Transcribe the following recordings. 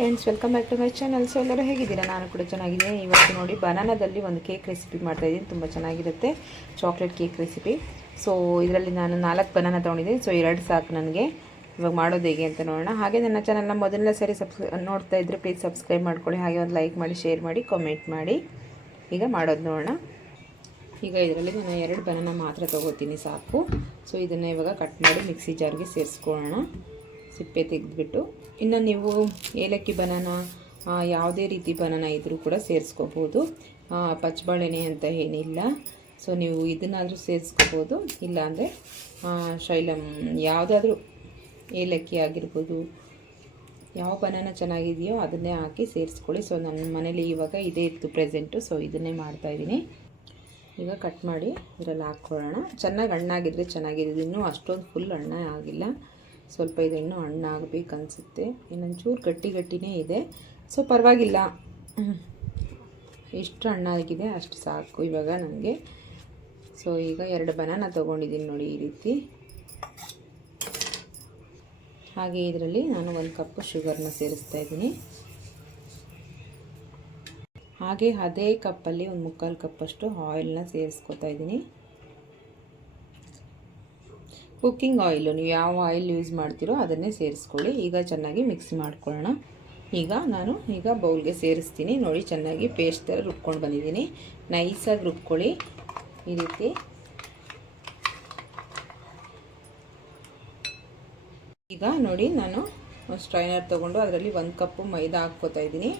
Friends welcome back to my channel so ಎಲ್ಲರೂ ಹೇಗಿದ್ದೀರಾ? ನಾನು ಕೂಡ ಚೆನ್ನಾಗಿದ್ದೀನಿ. ಇವತ್ತು ನೋಡಿ ಬನಾನಾದಲ್ಲಿ ಒಂದು ಕೇಕ್ ರೆಸಿಪಿ ಮಾಡ್ತಾಯಿದ್ದೀನಿ ತುಂಬ ಚೆನ್ನಾಗಿರುತ್ತೆ. ಚಾಕ್ಲೇಟ್ ಕೇಕ್ ರೆಸಿಪಿ ಸೊ ಇದರಲ್ಲಿ ನಾನು ನಾಲ್ಕು ಬನಾನ ತೊಗೊಂಡಿದ್ದೀನಿ. ಸೊ ಎರಡು ಸಾಕು ನನಗೆ. ಇವಾಗ ಮಾಡೋದು ಹೇಗೆ ಅಂತ ನೋಡೋಣ. ಹಾಗೆ ನನ್ನ ಚಾನಲ್ನ ಮೊದಲನೇ ಸರಿ ಸಬ್ಸ್ ನೋಡ್ತಾ ಇದ್ದರೆ ಪ್ಲೀಸ್ ಸಬ್ಸ್ಕ್ರೈಬ್ ಮಾಡ್ಕೊಳ್ಳಿ. ಹಾಗೆ ಒಂದು ಲೈಕ್ ಮಾಡಿ ಶೇರ್ ಮಾಡಿ ಕಾಮೆಂಟ್ ಮಾಡಿ. ಈಗ ಮಾಡೋದು ನೋಡೋಣ. ಈಗ ಇದರಲ್ಲಿ ನಾನು ಎರಡು ಬನಾನ ಮಾತ್ರ ತೊಗೋತೀನಿ ಸಾಕು. ಸೊ ಇದನ್ನು ಇವಾಗ ಕಟ್ ಮಾಡಿ ಮಿಕ್ಸಿ ಜಾರ್ಗೆ ಸೇರಿಸ್ಕೊಳ್ಳೋಣ. ಸಿಪ್ಪೆ ತೆಗೆದುಬಿಟ್ಟು. ಇನ್ನು ನೀವು ಏಲಕ್ಕಿ ಬನಾನ ಯಾವುದೇ ರೀತಿ ಬನಾನ ಇದ್ದರೂ ಕೂಡ ಸೇರಿಸ್ಕೋಬೋದು. ಪಚ್ಚಬಾಳೆನೆ ಅಂತ ಏನಿಲ್ಲ. ಸೊ ನೀವು ಇದನ್ನಾದರೂ ಸೇರಿಸ್ಕೋಬೋದು. ಇಲ್ಲಾಂದರೆ ಶೈಲಂ, ಯಾವುದಾದ್ರೂ ಏಲಕ್ಕಿ ಆಗಿರ್ಬೋದು, ಯಾವ ಬನಾನ ಚೆನ್ನಾಗಿದೆಯೋ ಅದನ್ನೇ ಹಾಕಿ ಸೇರಿಸ್ಕೊಳ್ಳಿ. ಸೊ ನನ್ನ ಮನೇಲಿ ಇವಾಗ ಇದೇ ಇತ್ತು ಪ್ರೆಸೆಂಟು. ಸೊ ಇದನ್ನೇ ಮಾಡ್ತಾಯಿದ್ದೀನಿ ಈಗ ಕಟ್ ಮಾಡಿ ಇದರಲ್ಲಿ ಹಾಕ್ಕೊಳ್ಳೋಣ. ಚೆನ್ನಾಗಿ ಹಣ್ಣಾಗಿದ್ರೆ ಚೆನ್ನಾಗಿದೆ ಇನ್ನೂ ಅಷ್ಟೊಂದು ಫುಲ್ ಹಣ್ಣ ಆಗಿಲ್ಲ. ಸ್ವಲ್ಪ ಇದು ಇನ್ನೂ ಹಣ್ಣಾಗಬೇಕು ಅನಿಸುತ್ತೆ ಇನ್ನೊಂಚೂರು ಗಟ್ಟಿ ಗಟ್ಟಿನೇ ಇದೆ. ಸೊ, ಪರವಾಗಿಲ್ಲ. ಎಷ್ಟು ಹಣ್ಣಾಗಿದೆ ಅಷ್ಟು ಸಾಕು ಇವಾಗ ನನಗೆ ಸೊ, ಈಗ ಎರಡು ಬನಾನ ತೊಗೊಂಡಿದ್ದೀನಿ ನೋಡಿ ಈ ರೀತಿ. ಹಾಗೆ ಇದರಲ್ಲಿ ನಾನು ಒಂದು ಕಪ್ಪು ಶುಗರ್ನ ಸೇರಿಸ್ತಾ ಇದ್ದೀನಿ. ಹಾಗೆ ಅದೇ ಕಪ್ಪಲ್ಲಿ ಒಂದು ಮುಕ್ಕಾಲು ಕಪ್ಪಷ್ಟು ಆಯಿಲ್ನ ಸೇರಿಸ್ಕೊತಾ ಇದ್ದೀನಿ. ಕುಕ್ಕಿಂಗ್ ಆಯಿಲು ನೀವು ಯಾವ ಆಯಿಲ್ ಯೂಸ್ ಮಾಡ್ತೀರೋ ಅದನ್ನೇ ಸೇರಿಸ್ಕೊಳ್ಳಿ. ಈಗ ಚೆನ್ನಾಗಿ ಮಿಕ್ಸ್ ಮಾಡ್ಕೊಳ್ಳೋಣ. ಈಗ ನಾನು ಈಗ ಬೌಲ್ಗೆ ಸೇರಿಸ್ತೀನಿ. ನೋಡಿ, ಚೆನ್ನಾಗಿ ಪೇಸ್ಟ್ ಥರ ರುಬ್ಕೊಂಡು ಬಂದಿದ್ದೀನಿ. ನೈಸಾಗಿ ರುಬ್ಕೊಳ್ಳಿ. ಈ ರೀತಿ. ಈಗ ನೋಡಿ, ನಾನು ಸ್ಟ್ರೈನರ್ ತೊಗೊಂಡು ಅದರಲ್ಲಿ ಒಂದು ಕಪ್ಪು ಮೈದಾ ಹಾಕ್ಕೋತಾ ಇದ್ದೀನಿ.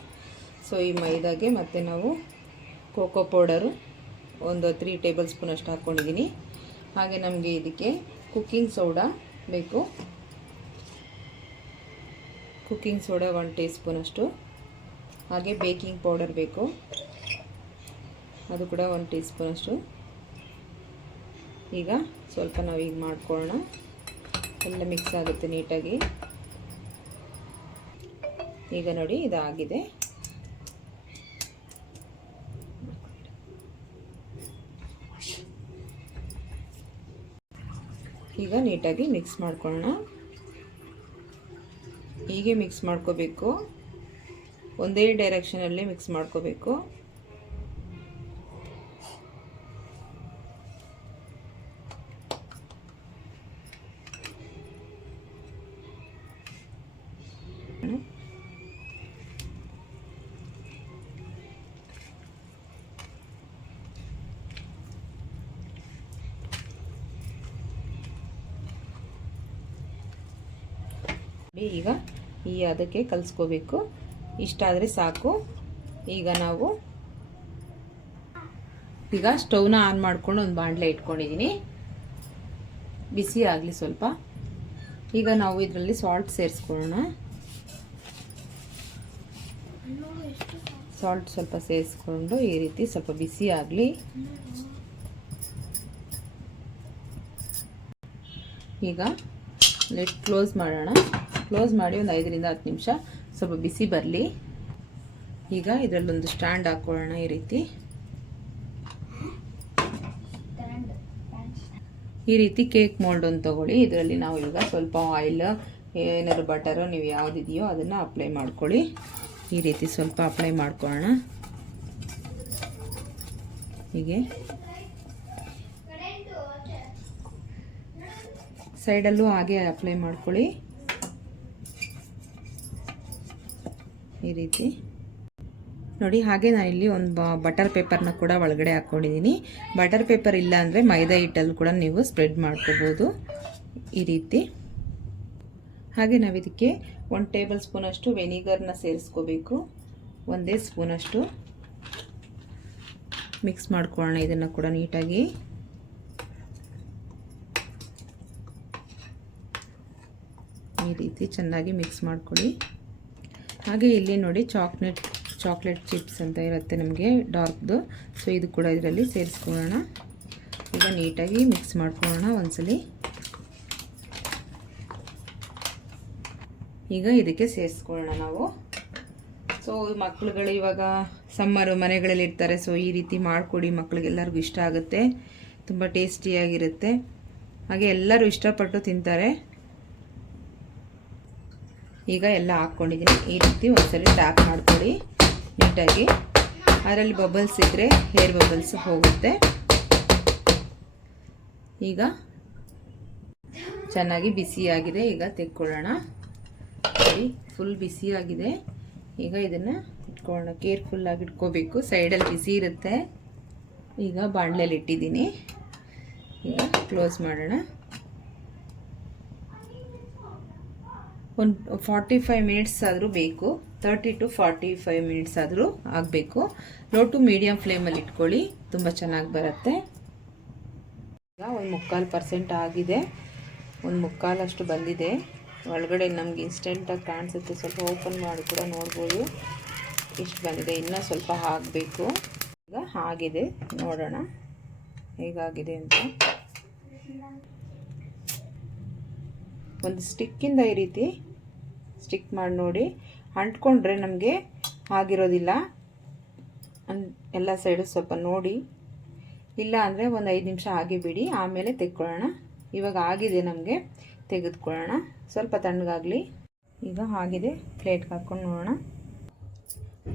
ಸೊ ಈ ಮೈದಾಗೆ ಮತ್ತು ನಾವು ಕೋಕೋ ಪೌಡರು ಒಂದು ತ್ರೀ ಟೇಬಲ್ ಸ್ಪೂನ್ ಅಷ್ಟು ಹಾಕ್ಕೊಂಡಿದ್ದೀನಿ ಹಾಗೆ ನಮಗೆ ಇದಕ್ಕೆ ಕುಕ್ಕಿಂಗ್ ಸೋಡಾ ಬೇಕು. ಕುಕ್ಕಿಂಗ್ ಸೋಡಾ ಒನ್ ಟೀ ಸ್ಪೂನಷ್ಟು ಹಾಗೆ ಬೇಕಿಂಗ್ ಪೌಡರ್ ಬೇಕು. ಅದು ಕೂಡ ಒನ್ ಟೀ ಸ್ಪೂನಷ್ಟು ಈಗ ಸ್ವಲ್ಪ ನಾವು ಈಗ ಮಾಡ್ಕೊಳ್ಳೋಣ ಎಲ್ಲ ಮಿಕ್ಸ್ ಆಗುತ್ತೆ ನೀಟಾಗಿ. ಈಗ ನೋಡಿ ಇದಾಗಿದೆ. ಈಗ ನೀಟಾಗಿ ಮಿಕ್ಸ್ ಮಾಡ್ಕೊಳ್ಳೋಣ. ಹೀಗೆ ಮಿಕ್ಸ್ ಮಾಡ್ಕೋಬೇಕು. ಒಂದೇ ಡೈರೆಕ್ಷನಲ್ಲಿ ಮಿಕ್ಸ್ ಮಾಡ್ಕೋಬೇಕು. ಈಗ ಈ ಅದಕ್ಕೆ ಕಲಿಸ್ಕೋಬೇಕು. ಇಷ್ಟಾದರೆ ಸಾಕು. ಈಗ ನಾವು ಈಗ ಸ್ಟೌವ್ನ ಆನ್ ಮಾಡಿಕೊಂಡು ಒಂದು ಬಾಂಡ್ಲೆ ಇಟ್ಕೊಂಡಿದ್ದೀನಿ ಬಿಸಿ ಆಗಲಿ ಸ್ವಲ್ಪ. ಈಗ ನಾವು ಇದರಲ್ಲಿ ಸಾಲ್ಟ್ ಸೇರಿಸ್ಕೊಳ್ಳೋಣ. ಸಾಲ್ಟ್ ಸ್ವಲ್ಪ ಸೇರಿಸ್ಕೊಂಡು ಈ ರೀತಿ ಸ್ವಲ್ಪ ಬಿಸಿ ಆಗಲಿ. ಈಗ ಲೆಟ್ ಕ್ಲೋಸ್ ಮಾಡೋಣ. ಕ್ಲೋಸ್ ಮಾಡಿ ಒಂದು ಐದರಿಂದ ಹತ್ತು ನಿಮಿಷ. ಸ್ವಲ್ಪ ಬಿಸಿ ಬರಲಿ. ಈಗ ಇದರಲ್ಲೊಂದು ಸ್ಟ್ಯಾಂಡ್ ಹಾಕ್ಕೊಳ್ಳೋಣ ಈ ರೀತಿ. ಈ ರೀತಿ ಕೇಕ್ ಮೋಲ್ಡ್ ಒಂದು ತಗೊಳ್ಳಿ. ಇದರಲ್ಲಿ ನಾವು ಈಗ ಸ್ವಲ್ಪ ಆಯಿಲ್ ಏನಾದ್ರು ಬಟರು ನೀವು ಯಾವುದಿದೆಯೋ ಅದನ್ನು ಅಪ್ಲೈ ಮಾಡ್ಕೊಳ್ಳಿ. ಈ ರೀತಿ ಸ್ವಲ್ಪ ಅಪ್ಲೈ ಮಾಡ್ಕೊಳ್ಳೋಣ. ಹೀಗೆ. ಸೈಡಲ್ಲೂ ಹಾಗೆ ಅಪ್ಲೈ ಮಾಡ್ಕೊಳ್ಳಿ. ಈ ರೀತಿ. ನೋಡಿ, ಹಾಗೆ ನಾನಿಲ್ಲಿ ಒಂದು ಬಟರ್ ಪೇಪರ್ನ ಕೂಡ ಒಳಗಡೆ ಹಾಕ್ಕೊಂಡಿದ್ದೀನಿ ಬಟರ್ ಪೇಪರ್ ಇಲ್ಲ ಅಂದರೆ ಮೈದಾ ಹಿಟ್ಟಲ್ಲಿ ಕೂಡ ನೀವು ಸ್ಪ್ರೆಡ್ ಮಾಡ್ಕೋಬೋದು. ಈ ರೀತಿ. ಹಾಗೆ ನಾವು ಇದಕ್ಕೆ ಒಂದು ಟೇಬಲ್ ಸ್ಪೂನಷ್ಟು ವೆನಿಗರ್ನ ಸೇರಿಸ್ಕೋಬೇಕು. ಒಂದೇ ಸ್ಪೂನಷ್ಟು ಮಿಕ್ಸ್ ಮಾಡ್ಕೊಳ್ಳೋಣ ಇದನ್ನು ಕೂಡ ನೀಟಾಗಿ. ಈ ರೀತಿ ಚೆನ್ನಾಗಿ ಮಿಕ್ಸ್ ಮಾಡ್ಕೊಳ್ಳಿ. ಹಾಗೆ ಇಲ್ಲಿ ನೋಡಿ ಚಾಕ್ಲೇಟ್ ಚಾಕ್ಲೇಟ್ ಚಿಪ್ಸ್ ಅಂತ ಇರುತ್ತೆ ನಮಗೆ ಡಾರ್ಕ್ದು. ಸೊ, ಇದು ಕೂಡ ಇದರಲ್ಲಿ ಸೇರಿಸ್ಕೊಳ್ಳೋಣ. ಈಗ ನೀಟಾಗಿ ಮಿಕ್ಸ್ ಮಾಡ್ಕೊಳ್ಳೋಣ ಒಂದ್ಸಲಿ. ಈಗ ಇದಕ್ಕೆ ಸೇರಿಸ್ಕೊಳ್ಳೋಣ ನಾವು. ಸೊ ಮಕ್ಕಳುಗಳು ಇವಾಗ ಸಮ್ಮರು ಮನೆಗಳಲ್ಲಿ ಇರ್ತಾರೆ. ಸೊ, ಈ ರೀತಿ ಮಾಡಿಕೊಡಿ ಮಕ್ಕಳಿಗೆಲ್ಲರಿಗೂ ಇಷ್ಟ ಆಗುತ್ತೆ. ತುಂಬ ಟೇಸ್ಟಿಯಾಗಿರುತ್ತೆ. ಹಾಗೆ ಎಲ್ಲರೂ ಇಷ್ಟಪಟ್ಟು ತಿಂತಾರೆ. ಈಗ ಎಲ್ಲ ಹಾಕ್ಕೊಂಡಿದ್ದೀನಿ. ಈ ರೀತಿ ಒಂದ್ಸಲಿ ಟ್ಯಾಪ್ ಮಾಡ್ಕೊಳ್ಳಿ. ನೀಟಾಗಿ. ಅದರಲ್ಲಿ ಬಬಲ್ಸ್ ಇದ್ದರೆ ಹೇರ್ ಬಬಲ್ಸ್ ಹೋಗುತ್ತೆ. ಈಗ ಚೆನ್ನಾಗಿ ಬಿಸಿಯಾಗಿದೆ ಈಗ ತೆಕ್ಕೊಳ್ಳೋಣ. ನೋಡಿ ಫುಲ್ ಬಿಸಿಯಾಗಿದೆ ಈಗ ಇದನ್ನು ಇಟ್ಕೊಳ್ಳೋಣ ಕೇರ್ಫುಲ್ಲಾಗಿ ಇಟ್ಕೋಬೇಕು. ಸೈಡಲ್ಲಿ ಬಿಸಿ ಇರುತ್ತೆ. ಈಗ ಬಾಣಲೆಯಲ್ಲಿ ಇಟ್ಟಿದ್ದೀನಿ. ಈಗ ಕ್ಲೋಸ್ ಮಾಡೋಣ. ಒಂದು ಫಾರ್ಟಿ ಫೈವ್ ಮಿನಿಟ್ಸ್ ಆದರೂ ಬೇಕು. Thirty to forty five minutes ಆದರೂ ಆಗಬೇಕು. ಲೋ ಟು ಮೀಡಿಯಮ್ ಫ್ಲೇಮಲ್ಲಿ ಇಟ್ಕೊಳ್ಳಿ. ತುಂಬ ಚೆನ್ನಾಗಿ ಬರುತ್ತೆ. ಈಗ ಒಂದು ಮುಕ್ಕಾಲು ಪರ್ಸೆಂಟ್ ಆಗಿದೆ. ಒಂದು ಮುಕ್ಕಾಲಷ್ಟು ಬಂದಿದೆ. ಒಳಗಡೆ ನಮ್ಗೆ ಇನ್ಸ್ಟೆಂಟಾಗಿ ಕಾಣಿಸುತ್ತೆ. ಸ್ವಲ್ಪ ಓಪನ್ ಮಾಡಿ ಕೂಡ ನೋಡ್ಬೋದು. ಇಷ್ಟು ಬಂದಿದೆ. ಇನ್ನೂ ಸ್ವಲ್ಪ ಆಗಬೇಕು. ಈಗ ಆಗಿದೆ. ನೋಡೋಣ. ಹೇಗಾಗಿದೆ ಅಂತ. ಒಂದು ಸ್ಟಿಕ್ಕಿಂದ ಈ ರೀತಿ ಸ್ಟಿಕ್ ಮಾಡಿ ನೋಡಿ. ಅಂಟ್ಕೊಂಡ್ರೆ ನಮಗೆ ಆಗಿರೋದಿಲ್ಲ. ಎಲ್ಲ ಸೈಡು ಸ್ವಲ್ಪ ನೋಡಿ. ಇಲ್ಲ ಅಂದರೆ ಒಂದು ಐದು ನಿಮಿಷ ಆಗಿಬಿಡಿ. ಆಮೇಲೆ ತೆಕ್ಕೊಳ್ಳೋಣ. ಇವಾಗ ಆಗಿದೆ ನಮಗೆ. ತೆಗೆದುಕೊಳ್ಳೋಣ. ಸ್ವಲ್ಪ ತಣ್ಣಗಾಗಲಿ. ಈಗ ಆಗಿದೆ. ಪ್ಲೇಟ್ಗೆ ಹಾಕ್ಕೊಂಡು ನೋಡೋಣ.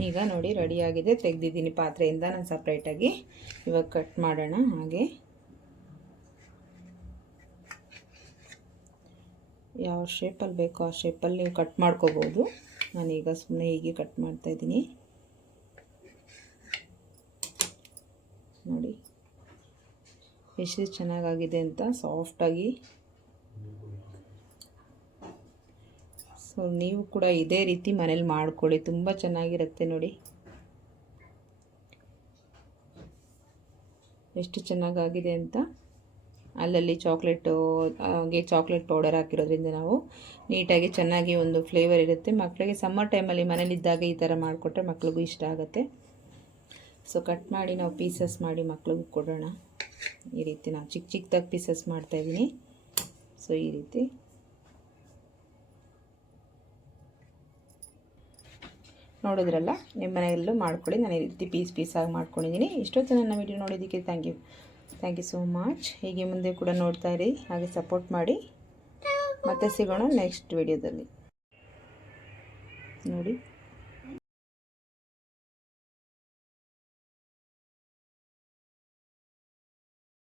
ಈಗ ನೋಡಿ ರೆಡಿಯಾಗಿದೆ ತೆಗೆದಿದ್ದೀನಿ ಪಾತ್ರೆಯಿಂದ ನಾನು ಸಪ್ರೇಟಾಗಿ ಇವಾಗ ಕಟ್ ಮಾಡೋಣ ಹಾಗೆ. ಯಾವ ಶೇಪಲ್ಲಿ ಬೇಕೋ ಆ ಶೇಪಲ್ಲಿ ನೀವು ಕಟ್ ಮಾಡ್ಕೋಬೋದು. ನಾನೀಗ ಸುಮ್ಮನೆ ಹೀಗೆ ಕಟ್ ಮಾಡ್ತಾಯಿದ್ದೀನಿ ನೋಡಿ. ಎಷ್ಟು ಚೆನ್ನಾಗಾಗಿದೆ ಅಂತ ಸಾಫ್ಟಾಗಿ ಸೊ ನೀವು ಕೂಡ ಇದೇ ರೀತಿ ಮನೇಲಿ ಮಾಡ್ಕೊಳ್ಳಿ. ತುಂಬ ಚೆನ್ನಾಗಿರುತ್ತೆ ನೋಡಿ. ಎಷ್ಟು ಚೆನ್ನಾಗಾಗಿದೆ ಅಂತ. ಅಲ್ಲಲ್ಲಿ ಚಾಕ್ಲೇಟು ಹಾಗೆ ಚಾಕ್ಲೇಟ್ ಪೌಡರ್ ಹಾಕಿರೋದ್ರಿಂದ ನಾವು ನೀಟಾಗಿ ಚೆನ್ನಾಗಿ ಒಂದು ಫ್ಲೇವರ್ ಇರುತ್ತೆ. ಮಕ್ಕಳಿಗೆ ಸಮ್ಮರ್ ಟೈಮಲ್ಲಿ ಮನೇಲಿದ್ದಾಗ ಈ ಥರ ಮಾಡಿಕೊಟ್ರೆ ಮಕ್ಳಿಗೂ ಇಷ್ಟ ಆಗುತ್ತೆ. ಸೊ, ಕಟ್ ಮಾಡಿ ನಾವು ಪೀಸಸ್ ಮಾಡಿ ಮಕ್ಳಿಗೂ ಕೊಡೋಣ. ಈ ರೀತಿ ನಾವು ಚಿಕ್ಕ ಚಿಕ್ಕದಾಗಿ ಪೀಸಸ್ ಮಾಡ್ತಾಯಿದ್ದೀನಿ ಸೊ, ಈ ರೀತಿ. ನೋಡಿದ್ರಲ್ಲ? ನಿಮ್ಮ ಮನೆಯಲ್ಲೂ ಮಾಡ್ಕೊಳ್ಳಿ. ನಾನು ಈ ರೀತಿ ಪೀಸ್ ಪೀಸಾಗಿ ಮಾಡ್ಕೊಂಡಿದ್ದೀನಿ. ಇಷ್ಟೊತ್ತು ನನ್ನ ವೀಡಿಯೋ ನೋಡಿದ್ದಕ್ಕೆ thank you. Thank you so much ಹೀಗೆ ಮುಂದೆ ಕೂಡ ನೋಡ್ತಾ ಇರಿ. ಹಾಗೆ ಸಪೋರ್ಟ್ ಮಾಡಿ. ಮತ್ತೆ ಸಿಗೋಣ ನೆಕ್ಸ್ಟ್ ವಿಡಿಯೋದಲ್ಲಿ ನೋಡಿ.